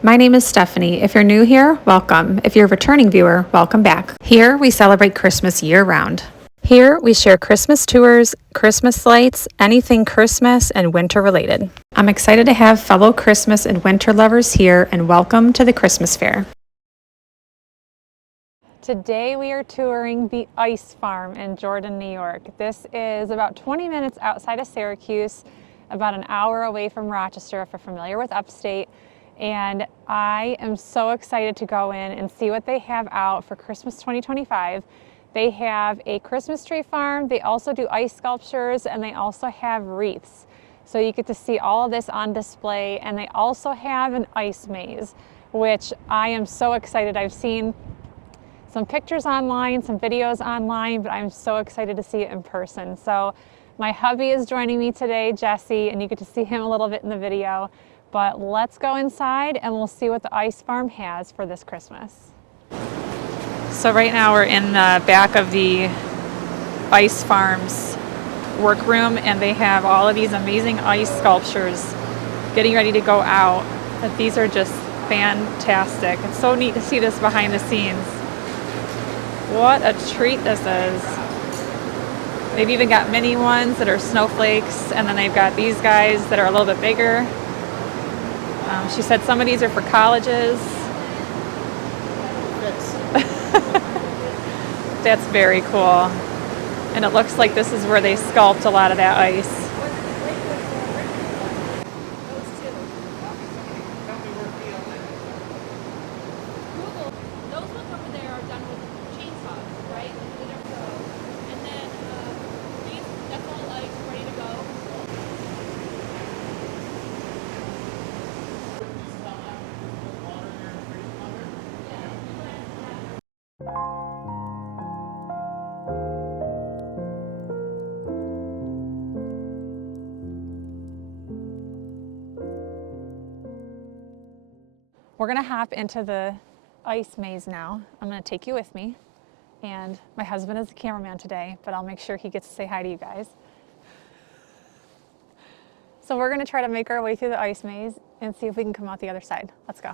My name is Stephanie. If you're new here, welcome. If you're a returning viewer, welcome back. Here, we celebrate Christmas year-round. Here, we share Christmas tours, Christmas lights, anything Christmas and winter related. I'm excited to have fellow Christmas and winter lovers here, and welcome to the Christmas Fair. Today we are touring the Ice Farm in Jordan, New York. This is about 20 minutes outside of Syracuse, about an hour away from Rochester if you're familiar with upstate. And I am so excited to go in and see what they have out for Christmas 2025. They have a Christmas tree farm, they also do ice sculptures, and they also have wreaths. So you get to see all of this on display, and they also have an ice maze, which I am so excited. I've seen some pictures online, some videos online, but I'm so excited to see it in person. So my hubby is joining me today, Jesse, and you get to see him a little bit in the video. But let's go inside and we'll see what the Ice Farm has for this Christmas. So right now we're in the back of the Ice Farm's workroom, and they have all of these amazing ice sculptures getting ready to go out. But these are just fantastic. It's so neat to see this behind the scenes. What a treat this is. They've even got mini ones that are snowflakes, and then they've got these guys that are a little bit bigger. She said some of these are for colleges. That's very cool. And it looks like this is where they sculpt a lot of that ice. We're gonna hop into the ice maze now. I'm gonna take you with me. And my husband is the cameraman today, but I'll make sure he gets to say hi to you guys. So we're gonna try to make our way through the ice maze and see if we can come out the other side. Let's go.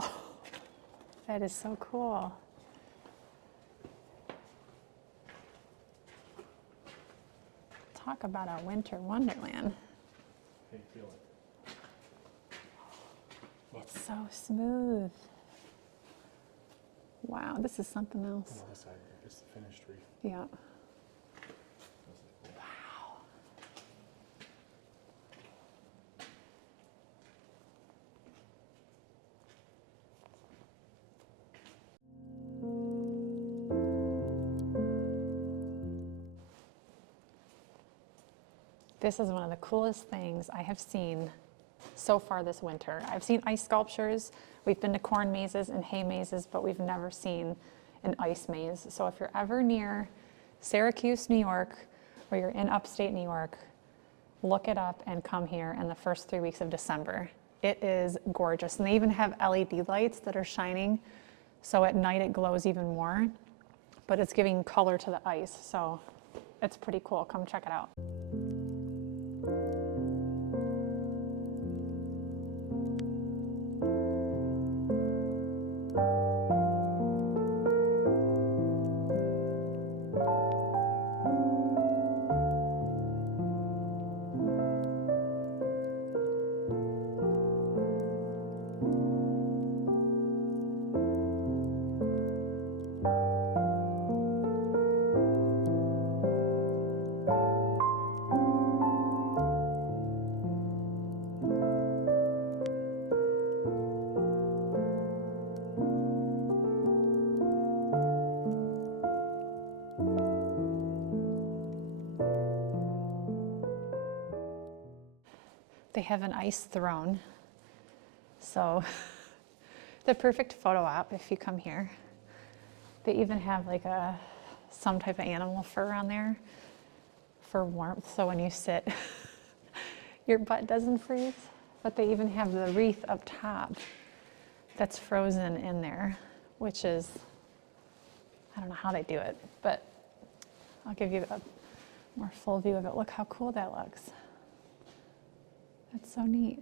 Oh, that is so cool. Talk about a winter wonderland. Feel it. It's so smooth. Wow, this is something else. On the side, it's the finished wreath. Yeah. Cool. Wow. This is one of the coolest things I have seen so far this winter. I've seen ice sculptures, we've been to corn mazes and hay mazes, but we've never seen an ice maze. So if you're ever near Syracuse, New York, or you're in upstate New York, look it up and come here in the first 3 weeks of December. It is gorgeous. And they even have LED lights that are shining, so at night it glows even more, but it's giving color to the ice. So it's pretty cool. Come check it out. They have an ice throne, so the perfect photo op if you come here. They even have like some type of animal fur on there for warmth, so when you sit, your butt doesn't freeze. But they even have the wreath up top that's frozen in there, which is, I don't know how they do it, but I'll give you a more full view of it. Look how cool that looks. That's so neat.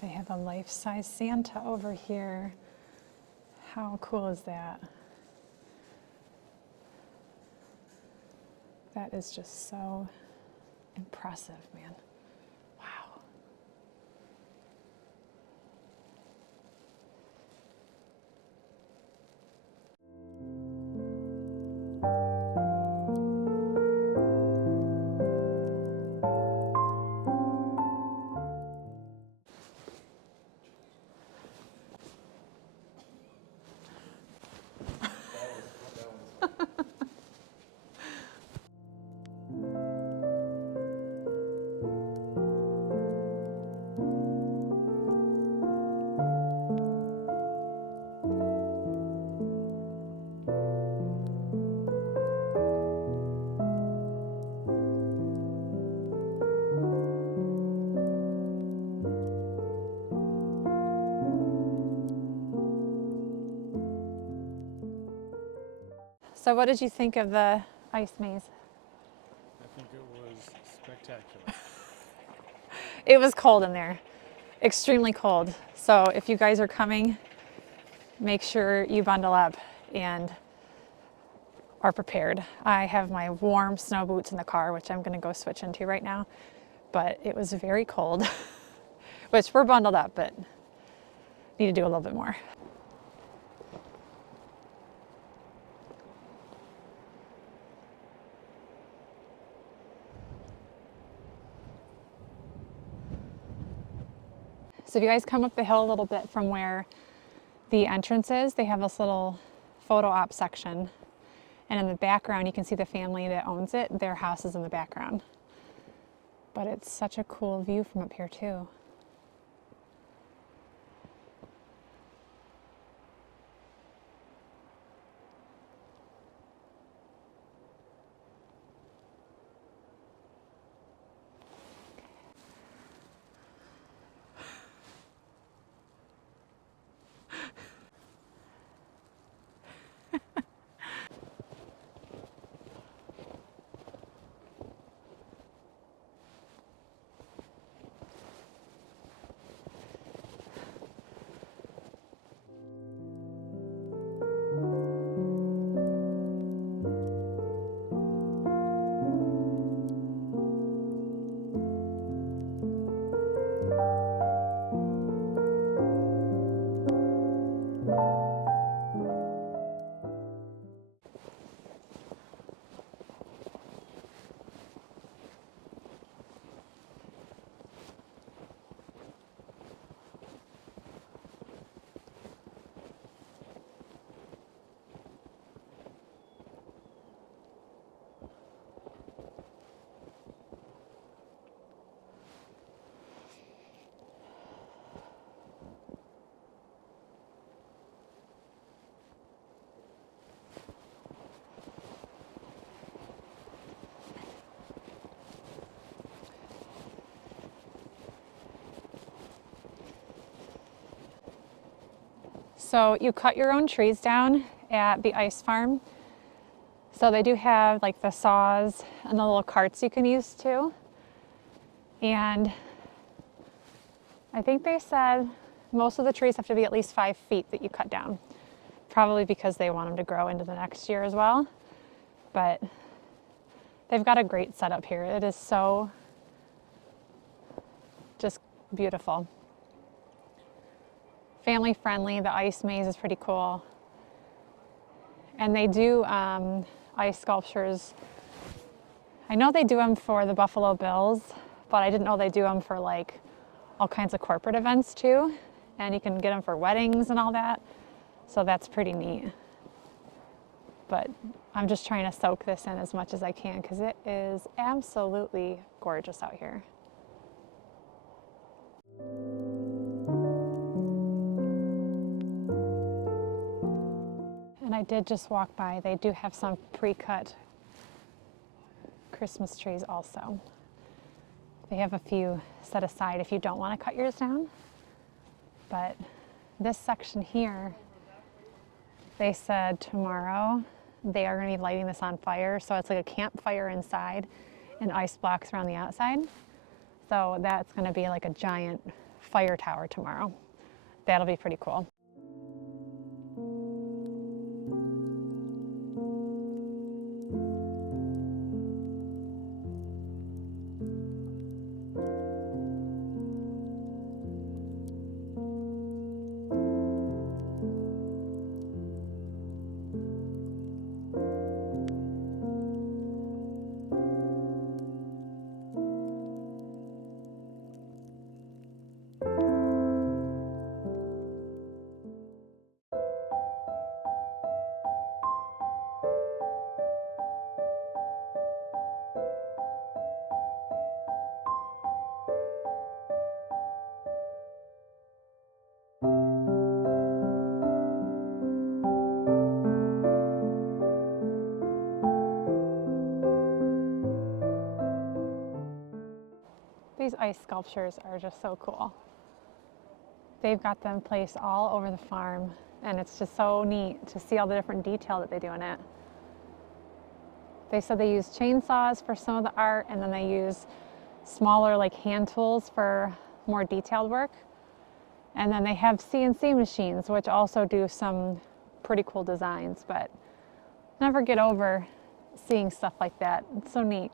They have a life-size Santa over here. How cool is that? That is just so impressive, man. Wow. So what did you think of the ice maze? I think it was spectacular. It was cold in there, extremely cold. So if you guys are coming, make sure you bundle up and are prepared. I have my warm snow boots in the car, which I'm gonna go switch into right now, but it was very cold, which we're bundled up, but need to do a little bit more. So if you guys come up the hill a little bit from where the entrance is, they have this little photo op section. And in the background, you can see the family that owns it. Their house is in the background. But it's such a cool view from up here too. So you cut your own trees down at the ice farm. So they do have like the saws and the little carts you can use too. And I think they said most of the trees have to be at least 5 feet that you cut down. Probably because they want them to grow into the next year as well. But they've got a great setup here. It is so just beautiful. Family friendly. The ice maze is pretty cool. And they do ice sculptures. I know they do them for the Buffalo Bills, but I didn't know they do them for like all kinds of corporate events too. and you can get them for weddings and all that. So that's pretty neat. But I'm just trying to soak this in as much as I can because it is absolutely gorgeous out here. And I did just walk by. They do have some pre-cut Christmas trees also. They have a few set aside if you don't want to cut yours down. But this section here, they said tomorrow they are going to be lighting this on fire. So it's like a campfire inside and ice blocks around the outside. So that's going to be like a giant fire tower tomorrow. That'll be pretty cool. These ice sculptures are just so cool. They've got them placed all over the farm, and it's just so neat to see all the different detail that they do in it. They said they use chainsaws for some of the art, and then they use smaller like hand tools for more detailed work. And then they have CNC machines, which also do some pretty cool designs, but never get over seeing stuff like that. It's so neat.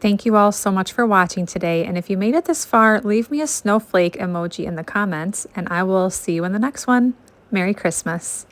Thank you all so much for watching today, and if you made it this far, leave me a snowflake emoji in the comments, and I will see you in the next one. Merry Christmas.